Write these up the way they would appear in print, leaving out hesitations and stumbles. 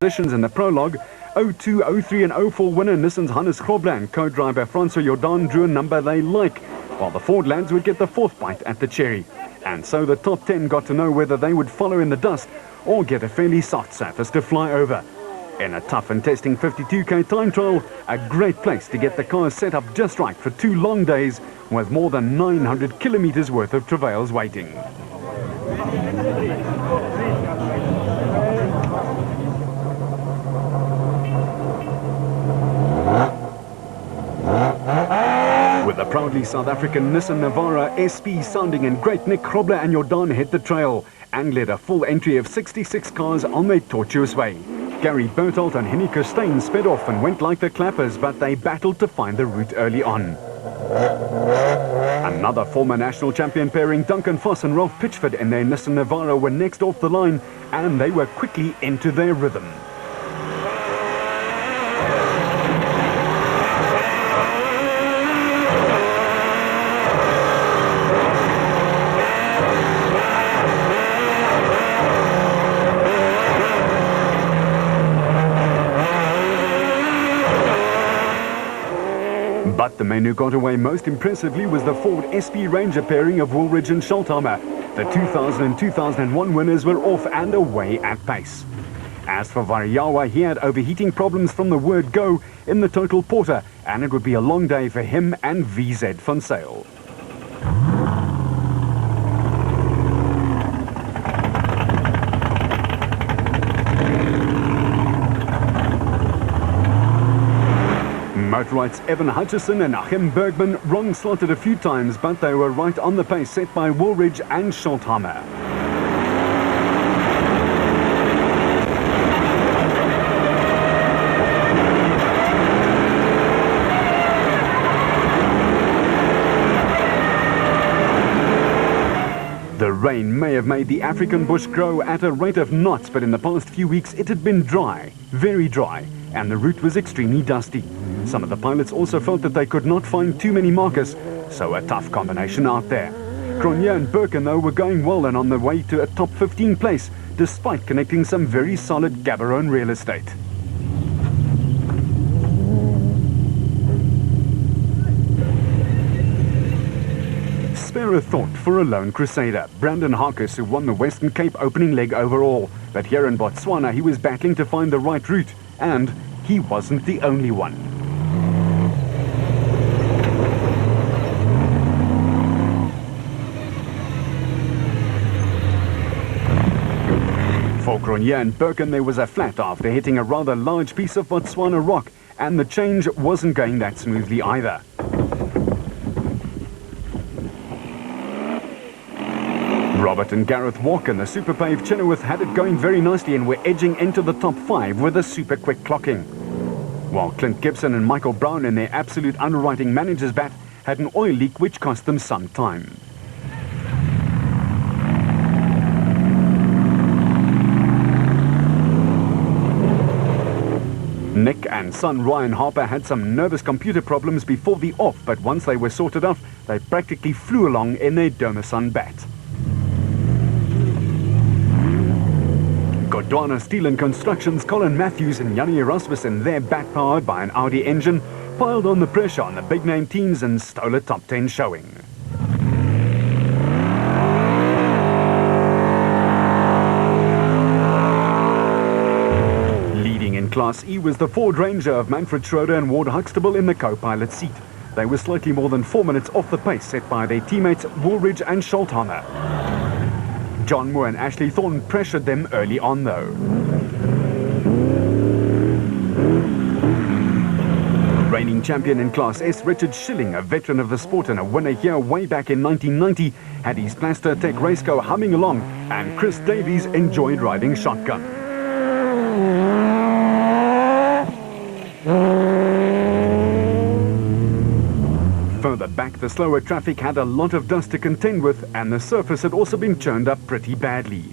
positions in the prologue. 02, 03 and 04 winner Nissan's Hannes Grobler and co-driver Francois Jordan drew a number they like, while the Ford lads would get the fourth bite at the cherry. And so the top 10 got to know whether they would follow in the dust or get a fairly soft surface to fly over. In a tough and testing 52k time trial, a great place to get the cars set up just right for 2 long days with more than 900 kilometers worth of travails waiting. With the proudly South African Nissan Navara SP sounding in great nick, Grobler and Jordan hit the trail and led a full entry of 66 cars on their tortuous way. Gary Berthold and Henny Kirstein sped off and went like the clappers, but they battled to find the route early on. Another former national champion pairing, Duncan Foss and Ralph Pitchford in their Nissan Navara, were next off the line, and they were quickly into their rhythm. But the man who got away most impressively was the Ford SP Ranger pairing of Woolridge and Scholthammer. The 2000 and 2001 winners were off and away at pace. As for Variawa, he had overheating problems from the word go in the Total Porter, and it would be a long day for him and VZ van Zyl. Motorite's Evan Hutchison and Achim Bergman wrong-slotted a few times, but they were right on the pace set by Woolridge and Scholthammer. The rain may have made the African bush grow at a rate of knots, but in the past few weeks it had been dry, very dry, and the route was extremely dusty. Some of the pilots also felt that they could not find too many markers, so a tough combination out there. Cronje and Birkin, though, were going well and on the way to a top 15 place, despite connecting some very solid Gaborone real estate. Spare a thought for a lone crusader, Brandon Harkis, who won the Western Cape opening leg overall. But here in Botswana, he was battling to find the right route, and he wasn't the only one. For Cronje and Birkin, there was a flat after hitting a rather large piece of Botswana rock, and the change wasn't going that smoothly either. Robert and Gareth Walker in the Super Pave Chenoweth had it going very nicely and were edging into the top 5 with a super quick clocking. While Clint Gibson and Michael Brown in their absolute underwriting manager's bat had an oil leak which cost them some time. Nick and son Ryan Harper had some nervous computer problems before the off, but once they were sorted out, they practically flew along in their Domerson bat. Godwana Steel and Construction's Colin Matthews and Jannie Erasmus in their bat powered by an Audi engine piled on the pressure on the big name teams and stole a top 10 showing. Leading in Class E was the Ford Ranger of Manfred Schroeder and Ward Huxtable in the co-pilot seat. They were slightly more than 4 minutes off the pace set by their teammates Woolridge and Scholthammer. John Moore and Ashley Thorne pressured them early on, though. Reigning champion in Class S, Richard Schilling, a veteran of the sport and a winner here way back in 1990, had his Plaster Tech race car humming along, and Chris Davies enjoyed riding shotgun. Further back, the slower traffic had a lot of dust to contend with, and the surface had also been churned up pretty badly.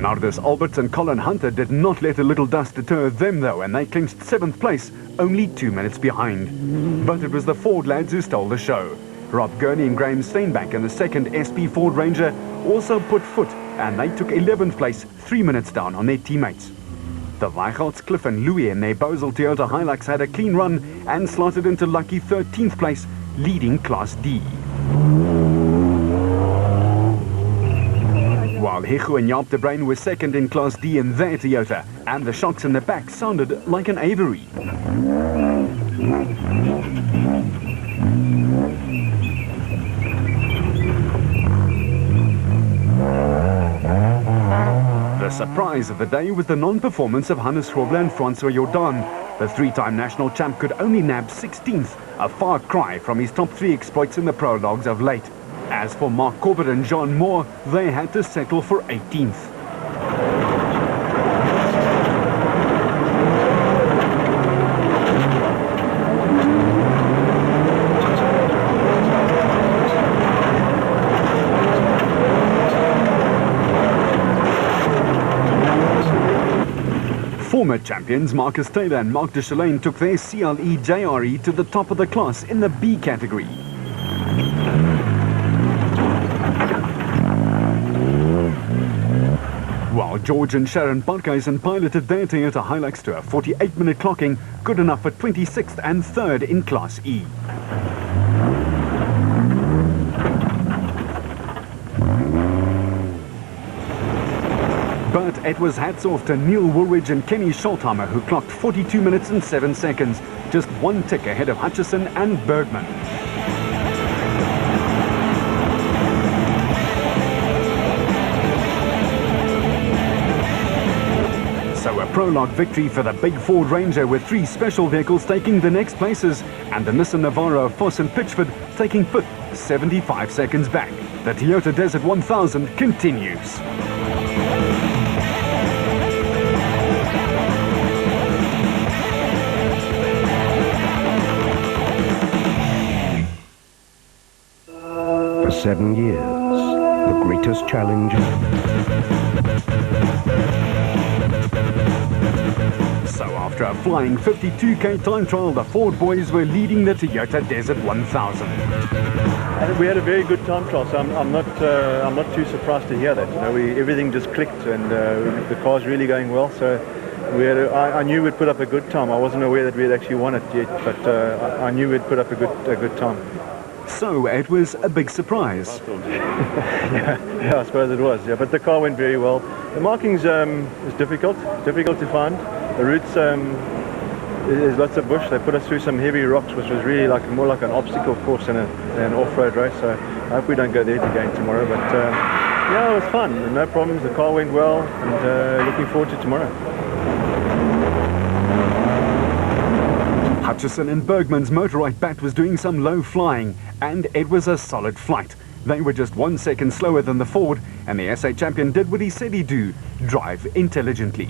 Nardus Alberts and Colin Hunter did not let a little dust deter them, though, and they clinched 7th place, only 2 minutes behind. But it was the Ford lads who stole the show. Rob Gurney and Graham Steinbach in the second SP Ford Ranger also put foot, and they took 11th place, 3 minutes down on their teammates. The Weichelts, Cliff and Louis in their Bosel Toyota Hilux had a clean run and slotted into lucky 13th place, leading Class D. While Hichu and Jaap de Bruin were second in Class D in their Toyota, and the shocks in the back sounded like an Avery. The surprise of the day was the non-performance of Hannes Grobler and Francois Jordan. The three-time national champ could only nab 16th, a far cry from his top 3 exploits in the prologues of late. As for Mark Corbett and John Moore, they had to settle for 18th. Former champions Marcus Taylor and Mark de Chalane took their CLE JRE to the top of the class in the B category. While George and Sharon Parkhuizen piloted their Toyota Hilux to a 48-minute clocking, good enough for 26th and 3rd in Class E. But it was hats off to Neil Woolwich and Kenny Schultheimer, who clocked 42 minutes and 7 seconds, just 1 tick ahead of Hutchison and Bergman. So a prologue victory for the big Ford Ranger, with 3 special vehicles taking the next places, and the Nissan Navara of Foss and Pitchford taking 5th, 75 seconds back. The Toyota Desert 1000 continues. For 7 years, the greatest challenge. So after a flying 52k time trial, the Ford boys were leading the Toyota Desert 1000. And we had a very good time trial, so I'm not too surprised to hear that. You know, everything just clicked, and the car's really going well. So I knew we'd put up a good time. I wasn't aware that we'd actually won it yet, but I knew we'd put up a good time. So it was a big surprise. yeah, I suppose it was. Yeah, but the car went very well. The markings is difficult to find. The routes, there's lots of bush. They put us through some heavy rocks, which was really more like an obstacle course than an off-road race. So I hope we don't go there again tomorrow. But yeah, it was fun. No problems. The car went well, and looking forward to tomorrow. Hutchison and Bergman's motorized bat was doing some low flying, and it was a solid flight. They were just 1 second slower than the Ford, and the SA champion did what he said he'd do: drive intelligently.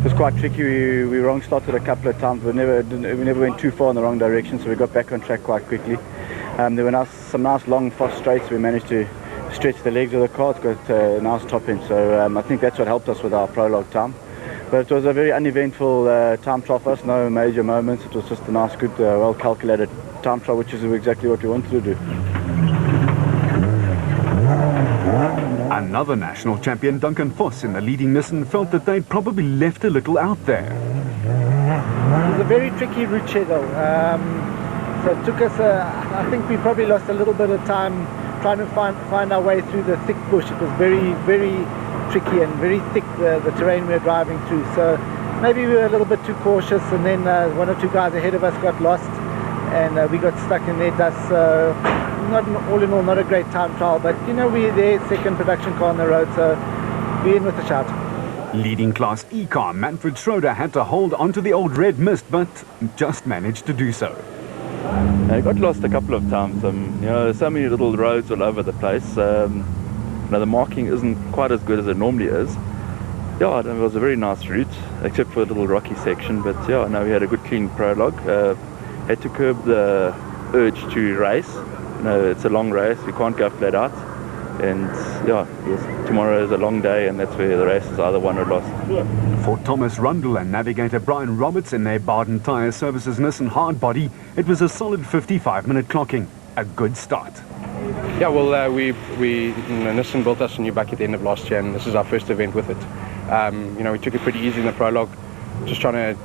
It was quite tricky. We wrong started a couple of times, but we never went too far in the wrong direction, so we got back on track quite quickly. There were some nice long fast straights. We managed to stretch the legs of the car. It's got a nice top end, so I think that's what helped us with our prologue time. But it was a very uneventful time trial for us, no major moments. It was just a nice, good, well-calculated time trial, which is exactly what we wanted to do. Another national champion, Duncan Foss, in the leading Nissan, felt that they'd probably left a little out there. It was a very tricky route schedule. So it took us, I think we probably lost a little bit of time trying to find our way through the thick bush. It was very, very tricky and very thick, the terrain we were driving through. So maybe we were a little bit too cautious, and then 1 or 2 guys ahead of us got lost, and we got stuck in their dust. So all in all, not a great time trial, but you know, we're their second production car on the road, so we're in with a shout. Leading Class E car Manfred Schroeder had to hold onto the old red mist, but just managed to do so. I got lost a couple of times. You know, there's so many little roads all over the place. Now the marking isn't quite as good as it normally is. Yeah, it was a very nice route, except for a little rocky section. But yeah, no, we had a good clean prologue. Had to curb the urge to race. You know, it's a long race. We can't go flat out. And yeah, tomorrow is a long day, and that's where the race is either won or lost. For Thomas Rundle and navigator Brian Roberts in their Baden Tyre Services Nissan hardbody, it was a solid 55-minute clocking. a good start. Yeah, well, Nissan built us a new bike at the end of last year, and this is our first event with it. We took it pretty easy in the prologue, just trying to,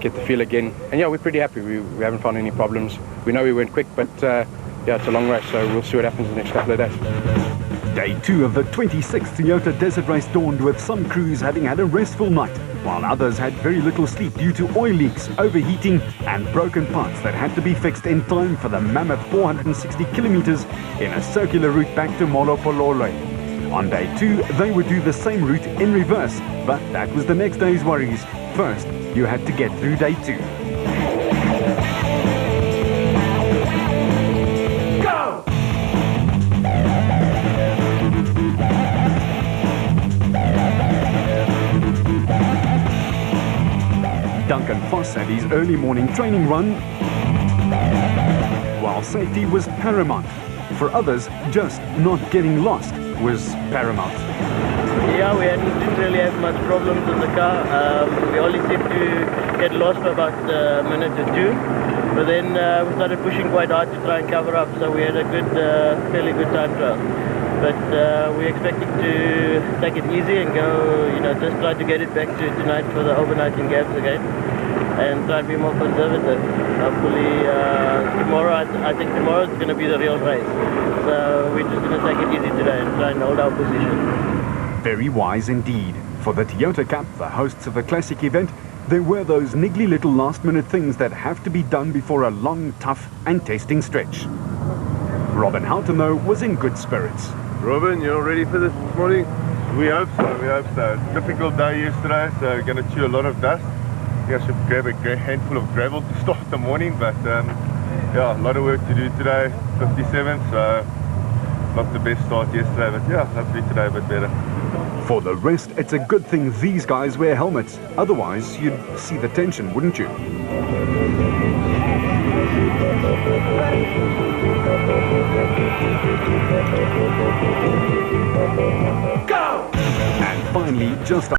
get the feel again. And yeah, we're pretty happy. We haven't found any problems. We know we went quick, but yeah, it's a long race, so we'll see what happens in the next couple of days. Day 2 of the 26th Toyota Desert Race dawned with some crews having had a restful night, while others had very little sleep due to oil leaks, overheating and broken parts that had to be fixed in time for the mammoth 460 kilometers in a circular route back to Molopololo. On day 2, they would do the same route in reverse, but that was the next day's worries. First, you had to get through day 2. Duncan Foss had his early morning training run, while safety was paramount. For others, just not getting lost was paramount. Yeah, we didn't really have much problems in the car. We only seemed to get lost for about a minute or two, but then we started pushing quite hard to try and cover up, so we had a good, fairly good time trial. But we're expecting to take it easy and go, just try to get it back to tonight for the overnighting gaps again, and try and be more conservative. Hopefully tomorrow, I think tomorrow is going to be the real race. So we're just going to take it easy today and try and hold our position. Very wise indeed. For the Toyota Cup, the hosts of the classic event, there were those niggly little last-minute things that have to be done before a long, tough and testing stretch. Robin Houghton, though, was in good spirits. Robin, you're ready for this morning? We hope so. Difficult day yesterday, so going to chew a lot of dust. I think I should grab a great handful of gravel to start the morning, but yeah, a lot of work to do today, 57, so not the best start yesterday, but yeah, hopefully today a bit better. For the rest, it's a good thing these guys wear helmets. Otherwise, you'd see the tension, wouldn't you? Go! And finally, just